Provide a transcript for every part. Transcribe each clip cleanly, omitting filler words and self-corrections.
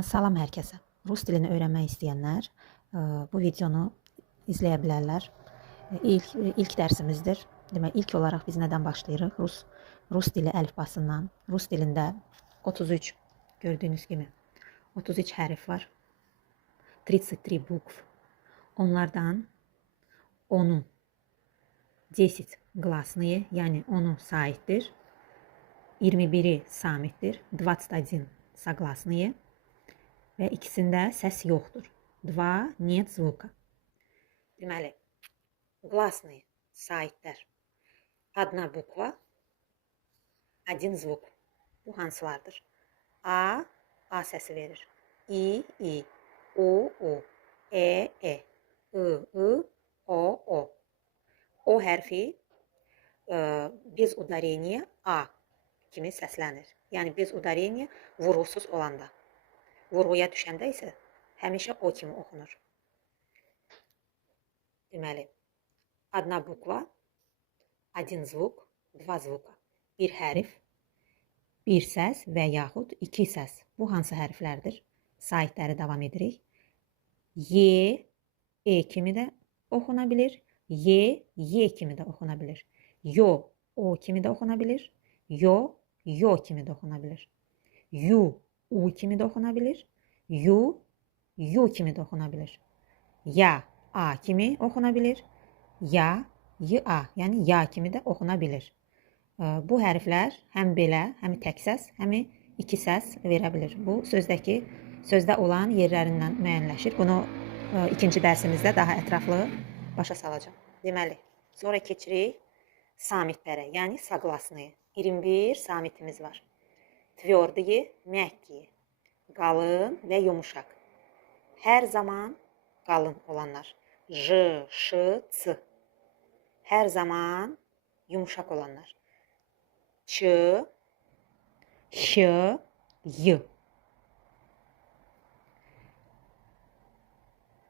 Salam hər kəsə. Rus dilini öyrənmək istəyənlər bu videonu izləyə bilərlər. İlk dərsimizdir. Demək, ilk olaraq biz nədən başlayırıq? Rus dili əlifbasından. Rus dilində 33, gördüyünüz kimi 33 hərf var. 33 bukv. Onlardan 10'u 10 glasные, yəni 10'u saitdir. 21'i samitdir. 21 согласные. Və ikisində səs yoxdur. Dva нет звука. Deməli, гласные saitlər. Одна bukva, один звук. Bu hansılardır? A səsi verir. I, U, E, I, O. O hərfi bez udarения A kimi səslənir. Yəni bez udarения vurğusuz olanda. Vurğuya düşəndə isə həmişə o kimi oxunur. Deməli, одна bukva, один звук, два звука. Bir hərf, bir səs və yaxud iki səs. Bu hansı hərflərdir? Saitləri davam edirik. Y, E kimi də oxuna bilir. Y kimi də oxuna bilir. Yo, O kimi də oxuna bilir. Yo kimi də oxuna bilir. U kimi də oxuna bilir. U kimi də oxuna bilir. Ya, A kimi oxuna bilir. Ya, A, yəni ya kimi də oxuna bilir. Bu hərflər həm belə, həm tək səs, həm iki səs verə bilir. Bu sözdə olan yerlərindən müəyyənləşir. Bunu ikinci dərsimizdə daha ətraflı başa salacağım. Deməli, sonra keçirik samitlərə, yəni согласные. 21 samitimiz var. Tвердые, mягкие. Qalın və yumuşaq. Hər zaman qalın olanlar. J, Ş, C. Hər zaman yumuşaq olanlar. Ç, Ş, Y.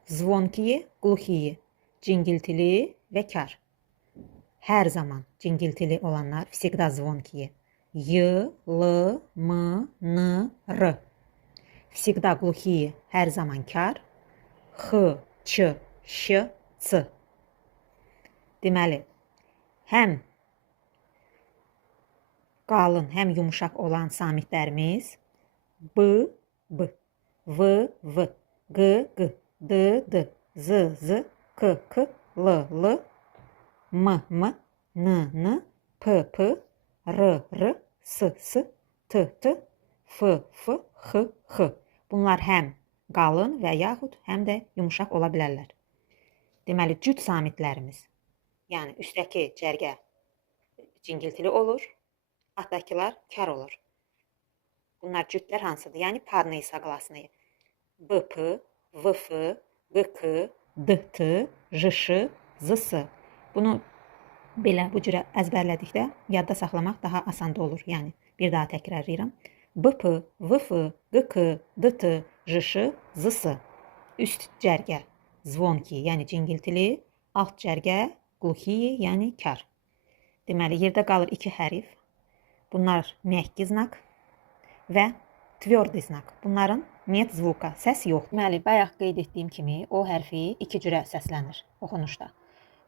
Звонкие, глухие. Cingiltili və kar. Hər zaman cingiltili olanlar. Всегда звонкие. Y, L, M, N, R. Всегда глухие, hər zaman kar. X, Ç, Ş, C. Deməli, həm qalın, həm yumuşaq olan samitlərimiz B, V, G, D, Z, K, L, M, N, P, R, S, T, F, X. Bunlar həm qalın və yaxud həm də yumuşaq ola bilərlər. Deməli, cüt samitlərimiz, yəni üstdəki cərgə cingiltili olur, altdakılar kar olur. Bunlar cütlər hansıdır? Yəni parные согласные. BP, VF, GK, DT, JŞ, ZS. Bunu belə bu cürə əzbərlədikdə yadda saxlamaq daha asan olur. Yəni bir daha təkrarlayıram. BP, VF, GK, DT, JŞ, ZS. Üst cərgə звонкий, yəni cingiltili, alt cərgə глухие, yəni kar. Deməli, yerdə qalır iki hərf. Bunlar mягкий znak və tвердый znak. Bunların нет звука, səs yox. Deməli, bayaq qeyd etdiyim kimi o hərfi iki cürə səslənir oxunuşda.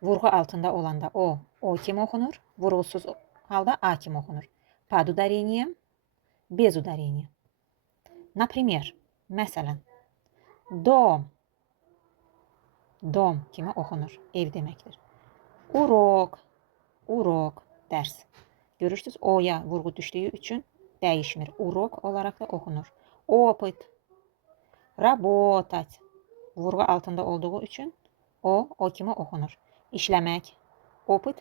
Vurğu altında olanda o kimi oxunur, vurğusuz halda A kimi oxunur. Под ударением, без ударения. Например, məsələn, dom kimi oxunur, ev deməkdir. Urok, dərs. Görürsünüz, o-ya vurğu düşdüyü üçün dəyişmir. Urok olaraq da oxunur. Opıt, работать. Vurğu altında olduğu üçün o kimi oxunur. İşləmək, opıt,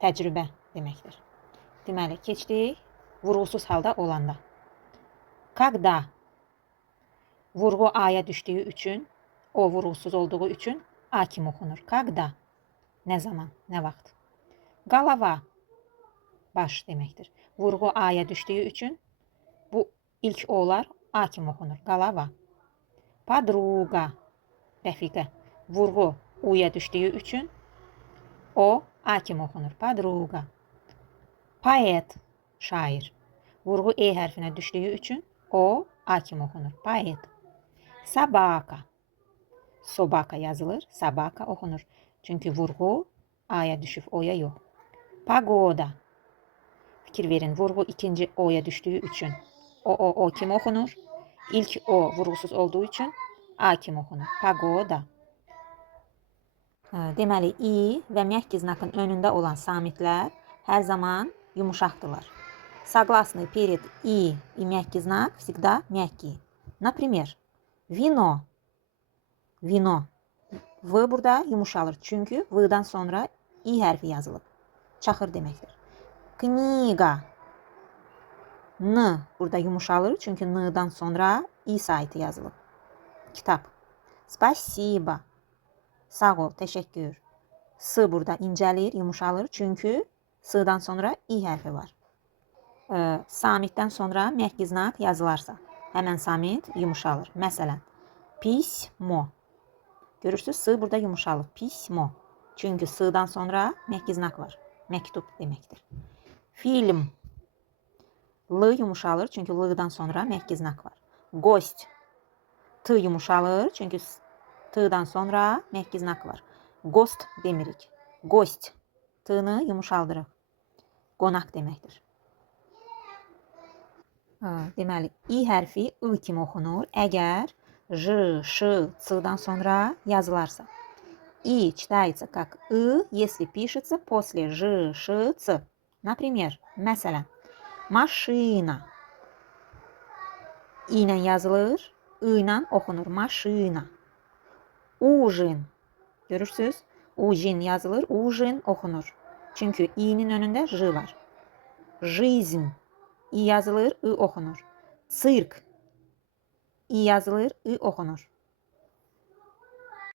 təcrübə deməkdir. Deməli, keçdik vurğusuz halda olanda. Когда vurğu A-ya düşdüyü üçün, o vurğusuz olduğu üçün A kimi oxunur. Когда, nə zaman, nə vaxt. Голова, baş deməkdir. Vurğu A-ya düşdüyü üçün bu ilk o'lar A kimi oxunur. Голова. Подруга, rəfiqə. Vurğu U-ya düşdüyü üçün o A kimi oxunur. Подруга. Poet, şair. Vurğu E hərfinə düşdüyü üçün o A kimi okunur? Poet. Sabaka. Sobaka yazılır. Sabaka okunur. Çünkü vurgu A'ya düşüp O'ya yok. Pagoda. Fikir verin. Vurgu ikinci O'ya düştüğü için. O kim okunur? İlk O vurgusuz olduğu için A kim okunur? Pagoda. Deməli, i və məhki znakın önündə olan samitlər hər zaman yumuşaqdırlar. Согласный перед и мягкий знак всегда мягкий. Например, vino. Vino. V burada yumuşalır. Çünkü V'dan sonra i hərfi yazılıb. Çaxır deməkdir. Kniga. N burada yumuşalır. Çünkü N'dan sonra i saiti yazılıb. Kitap. Spasiba. Sağ ol, teşekkür. S burada incəlir, yumuşalır. Çünkü S'dan sonra i hərfi var. Samitdən sonra məhki znak yazılarsa, həmən samit yumuşalır. Məsələn, pismo. Görürsünüz, S burada yumuşalır. Pismo. Çünkü S'dan sonra məhki znak var. Məktub deməkdir. Film. L yumuşalır. Çünkü L'dan sonra məhki znak var. Gost. T yumuşalır. Çünkü T'dan sonra məhki znak var. Gost demirik. Gost. T'nı yumuşaldırıq. Qonaq deməkdir. Deməli, i hərfi I kimi oxunur. Əgər J, Ş, C-dan sonra yazılarsa. И читается как И, если пишется после Ж, Ш, Ц. Например, məsələn, maşina. I ilə yazılır, I ilə oxunur. Maşina. Ужин. Görürsünüz? Ужин yazılır, ужин oxunur. Çünkü i'nin önündə J var. Жизнь. I yazılır, I oxunur. Sirk. I yazılır, I oxunur.